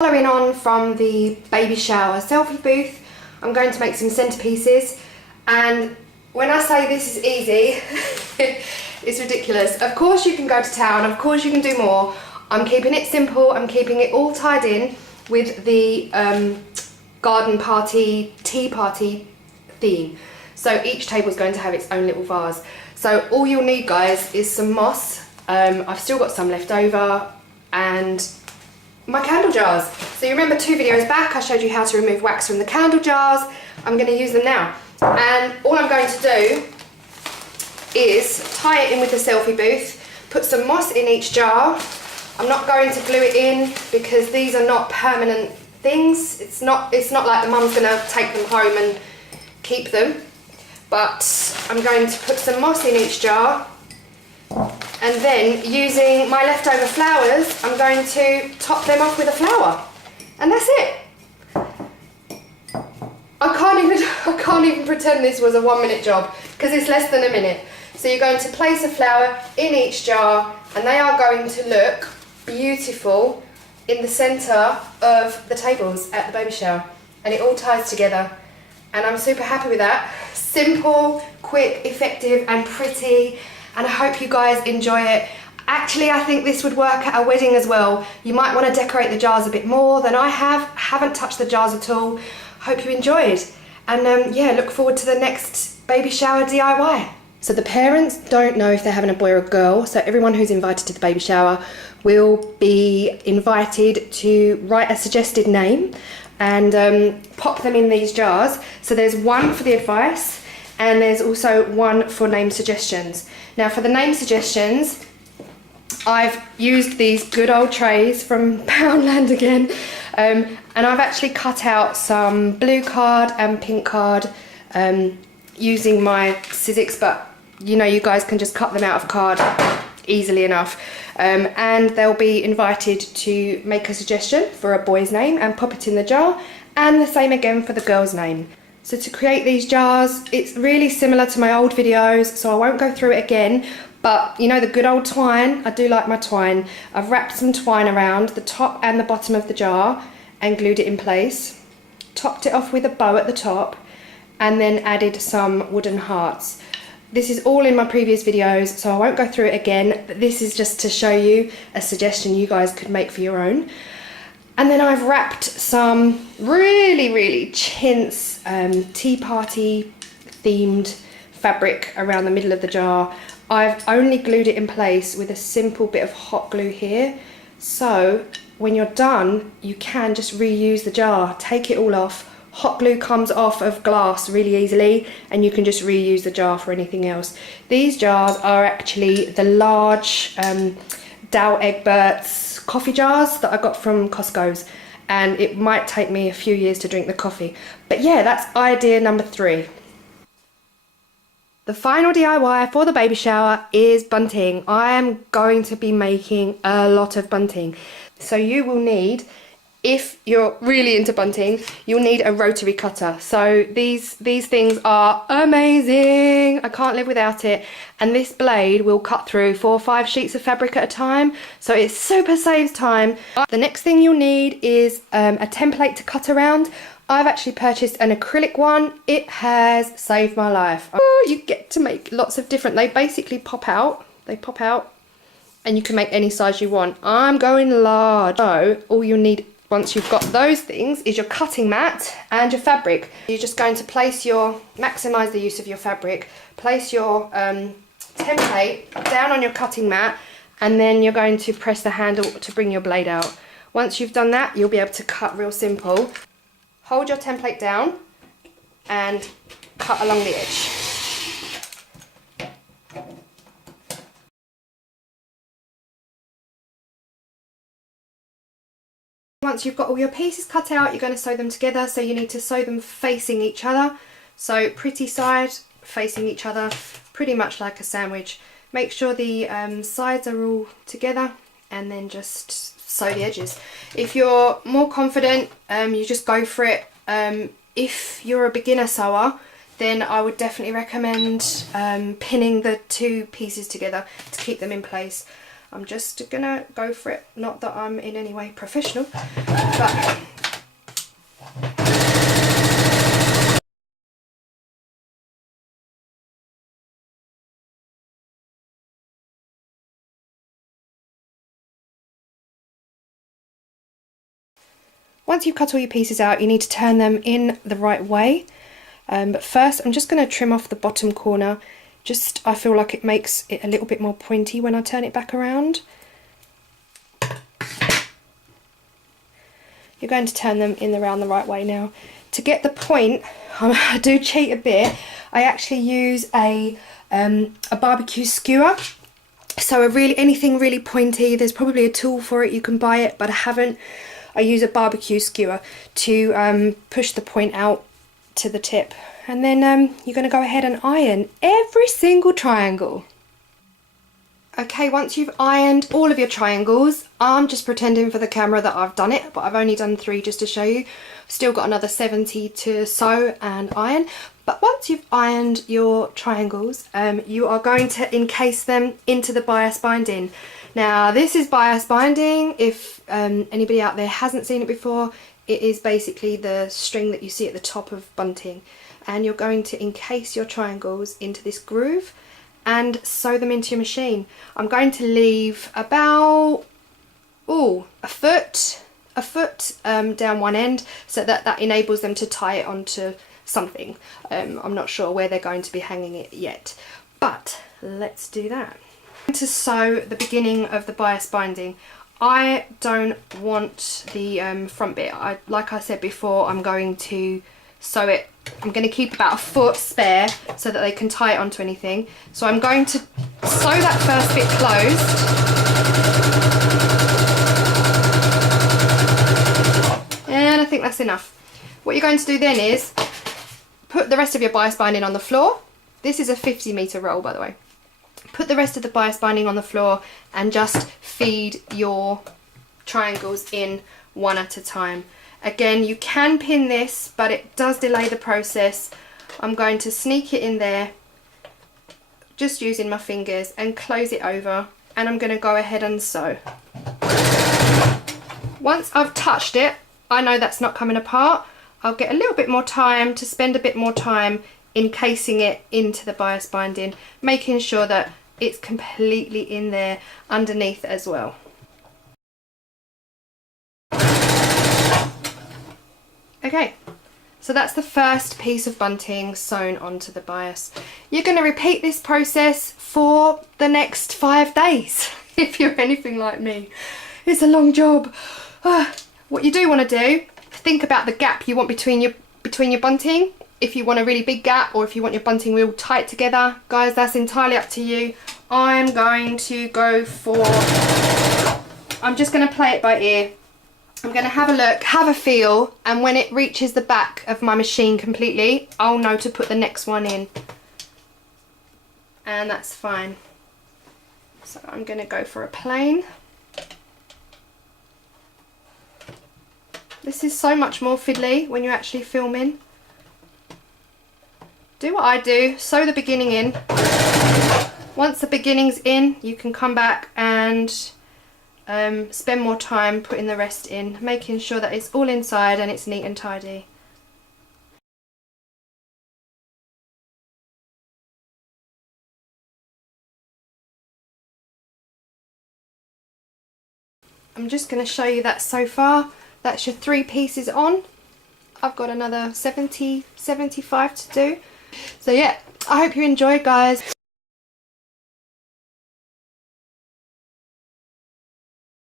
Following on from the baby shower selfie booth, I'm going to make some centerpieces, and when I say this is easy, it's ridiculous. Of course you can go to town, of course you can do more. I'm keeping it simple, I'm keeping it all tied in with the garden party, tea party theme. So each table is going to have its own little vase. So all you'll need, guys, is some moss. I've still got some left over, and my candle jars. So you remember 2 videos back I showed you how to remove wax from the candle jars. I'm going to use them now. And all I'm going to do is tie it in with the selfie booth, put some moss in each jar. I'm not going to glue it in because these are not permanent things. It's not like the mum's going to take them home and keep them. But I'm going to put some moss in each jar. And then, using my leftover flowers, I'm going to top them off with a flower. And that's it. I can't even pretend this was a 1-minute job, because it's less than a minute. So you're going to place a flower in each jar, and they are going to look beautiful in the centre of the tables at the baby shower. And it all ties together. And I'm super happy with that. Simple, quick, effective and pretty. And I hope you guys enjoy it. Actually, I think this would work at a wedding as well. You might want to decorate the jars a bit more than I have. Haven't touched the jars at all. Hope you enjoyed. And yeah, look forward to the next baby shower DIY. So the parents don't know if they're having a boy or a girl. So everyone who's invited to the baby shower will be invited to write a suggested name and pop them in these jars. So there's one for the advice, and there's also one for name suggestions. Now for the name suggestions, I've used these good old trays from Poundland again, and I've actually cut out some blue card and pink card using my Sizzix, but you know, you guys can just cut them out of card easily enough. And they'll be invited to make a suggestion for a boy's name and pop it in the jar, and the same again for the girl's name. So to create these jars, it's really similar to my old videos, so I won't go through it again, but you know, the good old twine, I do like my twine. I've wrapped some twine around the top and the bottom of the jar and glued it in place, topped it off with a bow at the top, and then added some wooden hearts. This is all in my previous videos, so I won't go through it again, but this is just to show you a suggestion you guys could make for your own. And then I've wrapped some really chintz tea party themed fabric around the middle of the jar. I've only glued it in place with a simple bit of hot glue here. So when you're done, you can just reuse the jar, take it all off. Hot glue comes off of glass really easily, and you can just reuse the jar for anything else. These jars are actually the large Dow Egbert's coffee jars that I got from Costco's, and it might take me a few years to drink the coffee. But yeah, that's idea number 3. The final DIY for the baby shower is bunting. I am going to be making a lot of bunting. So you will need, if you're really into bunting, you'll need a rotary cutter. So these things are amazing. I can't live without it. And this blade will cut through 4 or 5 sheets of fabric at a time. So it super saves time. The next thing you'll need is a template to cut around. I've actually purchased an acrylic one. It has saved my life. Oh, you get to make lots of different, they basically pop out. They pop out and you can make any size you want. I'm going large. So all you need once you've got those things is your cutting mat and your fabric. You're just going to place maximise the use of your fabric, place your template down on your cutting mat, and then you're going to press the handle to bring your blade out. Once you've done that, you'll be able to cut real simple. Hold your template down and cut along the edge. Once you've got all your pieces cut out, you're going to sew them together, so you need to sew them facing each other. So pretty side facing each other, pretty much like a sandwich. Make sure the sides are all together, and then just sew the edges. If you're more confident, you just go for it. If you're a beginner sewer, then I would definitely recommend pinning the 2 pieces together to keep them in place. I'm just gonna go for it. Not that I'm in any way professional, but once you've cut all your pieces out, you need to turn them in the right way. But first I'm just going to trim off the bottom corner. I feel like it makes it a little bit more pointy when I turn it back around. You're going to turn them in around the right way now. To get the point, I do cheat a bit. I actually use a barbecue skewer. So anything really pointy, there's probably a tool for it, you can buy it, but I haven't. I use a barbecue skewer to push the point out to the tip. And then you're going to go ahead and iron every single triangle. Okay, once you've ironed all of your triangles, I'm just pretending for the camera that I've done it, but I've only done 3 just to show you. Still got another 70 to sew and iron. But once you've ironed your triangles, you are going to encase them into the bias binding. Now this is bias binding. If anybody out there hasn't seen it before, it is basically the string that you see at the top of bunting, and you're going to encase your triangles into this groove and sew them into your machine. I'm going to leave about a foot down one end, so that enables them to tie it onto something. I'm not sure where they're going to be hanging it yet, but let's do that. To sew the beginning of the bias binding, I don't want the front bit. Like I said before, I'm going to sew it. I'm going to keep about a foot spare so that they can tie it onto anything. So I'm going to sew that first bit closed, and I think that's enough. What you're going to do then is put the rest of your bias binding on the floor. This is a 50-meter roll, by the way. Put the rest of the bias binding on the floor and just feed your triangles in one at a time. Again, you can pin this, but it does delay the process. I'm going to sneak it in there, just using my fingers, and close it over, and I'm going to go ahead and sew. Once I've touched it, I know that's not coming apart. I'll get a little bit more time to spend a bit more time encasing it into the bias binding, making sure that it's completely in there underneath as well. Okay, so that's the first piece of bunting sewn onto the bias. You're going to repeat this process for the next 5 days if you're anything like me. It's a long job. What you do want to do, think about the gap you want between your bunting. If you want a really big gap, or if you want your bunting real tight together, guys, that's entirely up to you. I'm going to go for, I'm just going to play it by ear. I'm going to have a look, have a feel, and when it reaches the back of my machine completely, I'll know to put the next one in. And that's fine. So I'm going to go for a plain. This is so much more fiddly when you're actually filming. Do what I do, sew the beginning in. Once the beginning's in, you can come back and spend more time putting the rest in, making sure that it's all inside and it's neat and tidy. I'm just going to show you that so far. That's your 3 pieces on. I've got another 70, 75 to do. So yeah, I hope you enjoyed, guys.